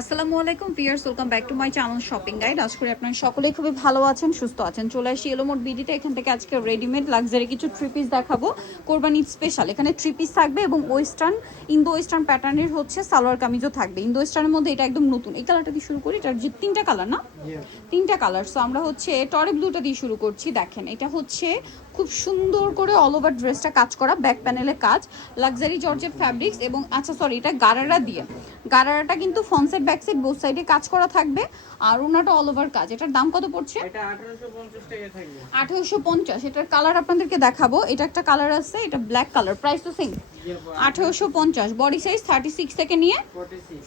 আসসালামু আলাইকুম viewers, welcome back to my channel shopping guide. আশা করি আপনারা সকলেই খুবই ভালো আছেন, সুস্থ আছেন। চলে আসি এলোমোড বিডিতে। এখান থেকে আজকে রেডিমেড লাক্সারি কিছু থ্রি পিস দেখাবো, কোরবানি স্পেশাল। এখানে থ্রি পিস থাকবে এবং ইন্দো ওয়েস্টার্ন প্যাটার্নের হচ্ছে সালোয়ার কামিজও থাকবে। ইন্দো ওয়েস্টার্নের মধ্যে এটা একদম নতুন। এই কালারটা দিয়ে শুরু করি। এটার যে তিনটা কালার না, তিনটা কালার। সো আমরা হচ্ছে টরে ব্লুটা দিয়ে শুরু করছি। দেখেন এটা হচ্ছে খুব সুন্দর করে অল ওভার ড্রেসটা কাজ করা, ব্যাক প্যানেলে কাজ, লাক্সারি জর্জেট ফ্যাব্রিক্স এবং আচ্ছা সরি, এটা গারারা দিয়ে। গারারাটা কিন্তু front side back side both সাইডে কাজ করা থাকবে আর ওনাটা অল ওভার কাজ। এটার দাম কত পড়ছে? এটা 1850 টাকা থাকবে। 1850। এটার কালার আপনাদেরকে দেখাবো। এটা একটা কালার আছে, এটা ব্ল্যাক কালার। প্রাইস তো সেম, 1850। বডি সাইজ 36 থেকে নিয়ে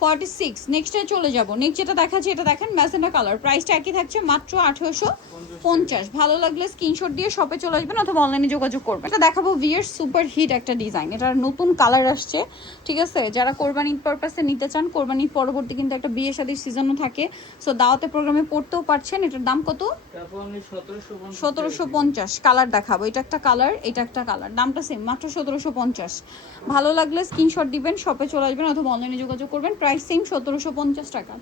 46। নেক্সটে চলে যাব। নেক্সট যেটা দেখাচ্ছি এটা দেখেন ম্যাজেন্ডা কালার। প্রাইসটা একই থাকছে, মাত্র 1850। ভালো লাগলে স্ক্রিনশট দিয়ে শপে চলে আসবেন অথবা অনলাইনে যোগাযোগ করবেন। এটা দেখাবো ভিয়ার সুপার হিট একটা ডিজাইন। এটার নতুন কালার আসছে, ঠিক আছে? যারা কোরবানি পারপাসে নিতে চান, কোরবানির পরবর্তী কিন্তু একটা বিয়ে শাদীর সিজনও থাকে, সো দাওয়াতে প্রোগ্রামে পড়তেও পারছেন। এটার দাম কত? 1750। কালার দেখাবো। এটা একটা কালার, এটা একটা কালার। দামটা সেম, মাত্র 1750। ভালো লাগলে স্ক্রিনশট দিবেন, শপে চলে আসবেন অথবা অনলাইনে যোগাযোগ করবেন। প্রাইস সেম, 1750 টাকা।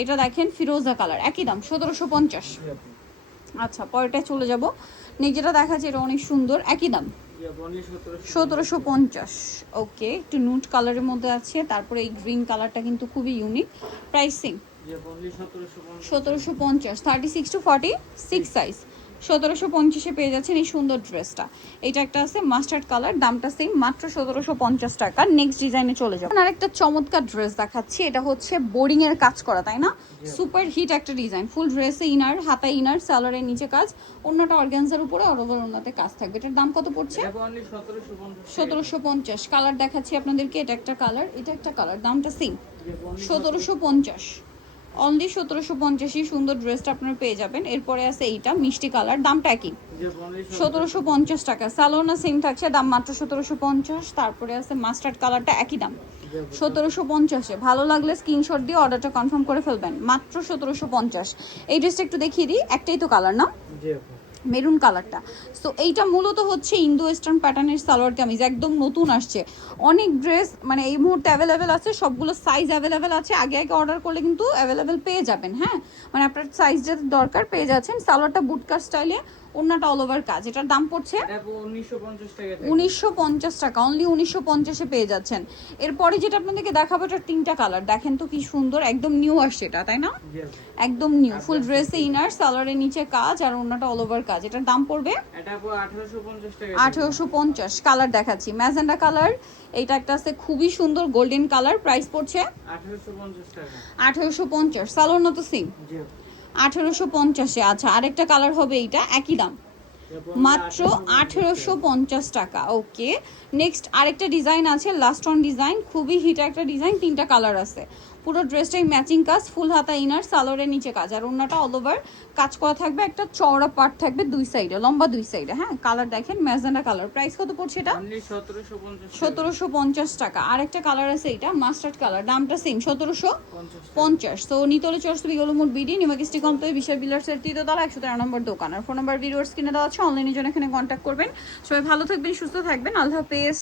এটা দেখেন ফিরোজা কালার, একই দাম 1750। আচ্ছা, পরেরটায় চলে যাব। নেক্সট যেটা দেখাচ্ছে এটা অনেক সুন্দর, একই দাম 1750। ওকে, একটু নুট কালারের মধ্যে আছে। তারপরে এই গ্রিন কালারটা কিন্তু খুবই unique. Price same, 1750। 36 to 46 size, 1750-এ পেয়ে যাচ্ছেন এই সুন্দর ড্রেসটা। এটা একটা আছে মাস্টার্ড কালার, দামটা সেম, মাত্র 1750 টাকা। নেক্সট ডিজাইনে চলে যাবো। আর একটা চমৎকার ড্রেস দেখাচ্ছি। এটা হচ্ছে বোরিং এর কাজ করা, তাই না? সুপার হিট একটা ডিজাইন। ফুল ড্রেসে ইনার, হাতায় ইনার, সালোয়ারের নিচে কাজ, অন্যটা অর্গানজার উপরে অল ওভার ওন্নাতে কাজ থাকবে। এটার দাম কত পড়ছে? 1750। কালার দেখাচ্ছি আপনাদেরকে। এটা একটা কালার, এটা একটা কালার। দামটা সেম, 1750। অনলি 1750-ই সুন্দর ড্রেসটা আপনারা পেয়ে যাবেন। এরপরে আছে এইটা মিষ্টি কালার, দামটা একই, 1750 টাকা। সালোনা সেম থাকছে, দাম মাত্র 1750। তারপরে আছে মাস্টার্ড কালারটা, একই দাম 1750-এ। ভালো লাগলে স্ক্রিনশট দিয়ে অর্ডারটা কনফার্ম করে ফেলবেন, মাত্র 1750। এই ড্রেসটা একটু দেখিয়ে দিই। একটাই তো কালার না, মেরুন কালারটা। সো এইটা মূলত হচ্ছে ইন্দো ওয়েস্টার্ন প্যাটার্নের সালোয়ার কামিজ, একদম নতুন আসছে। অনেক ড্রেস মানে এই মুহূর্তে অ্যাভেলেবেল আছে, সবগুলো সাইজ অ্যাভেলেবেল আছে। আগে আগে অর্ডার করলে কিন্তু অ্যাভেলেবেল পেয়ে যাবেন। হ্যাঁ, মানে আপনার সাইজ যেটা দরকার পেয়ে যাচ্ছেন। সালোয়ারটা বুটকার স্টাইলে, ওন্নাটা অল ওভার কাজ। এটার দাম পড়ছে 1950 টাকা। অনলি 1950-এ পেয়ে যাচ্ছেন। এরপরে যেটা আপনাদেরকে দেখাবো, এটা তিনটা কালার। দেখেন তো কি সুন্দর, একদম নিউ আসছে এটা, তাই না? একদম নিউ। ফুল ড্রেসে ইনার, সালোয়ারের নিচে কাজ আর ওন্নাটা অল ওভার কাজ। এটার দাম পড়বে 1850। কালার দেখাচ্ছি, ম্যাজেন্ডা কালার। এইটা একটা আছে খুবই সুন্দর গোল্ডেন কালার। প্রাইস পড়ছে 1850। সালোয়ার তো সেম, 1850-এ। আচ্ছা, আরেকটা কালার হবে এইটা, একই দাম, মাত্র 1850 টাকা। ওকে, নেক্সট আরেকটা ডিজাইন আছে, লাস্ট অন ডিজাইন। খুবই হিট একটা ডিজাইন, তিনটা কালার আছে। পুরো ড্রেসটাই ম্যাচিং কাজ, ফুল হাতা ইনার, সালোয়ারের নিচে কাজ আর ওন্নাটা অল ওভার কাজ করা থাকবে। একটা চওড়া পার্ট থাকবে দুই সাইডে, লম্বা দুই সাইডে। হ্যাঁ, কালার দেখেন ম্যাজেন্ডা কালার। প্রাইস কত পড়ছে এটা? 1750 টাকা। আরেকটা কালার আছে, এটা মাস্টার্ড কালার, দামটা সেম, 1750। তো নিতলে চর্চ বিগলমুট বিডি নিমাকিস্টি কমপ্লেক্স বিশাল বিলার্সের তৃতীয়তলা 113 নম্বর দোকান। আর ফোন নাম্বার ভিডিওর স্ক্রিনে দেওয়া আছে, অনলাইনে জন্য এখানে কন্ট্যাক্ট করবেন। সবাই ভালো থাকবেন, সুস্থ থাকবেন, আল্লাহ হাফেজ।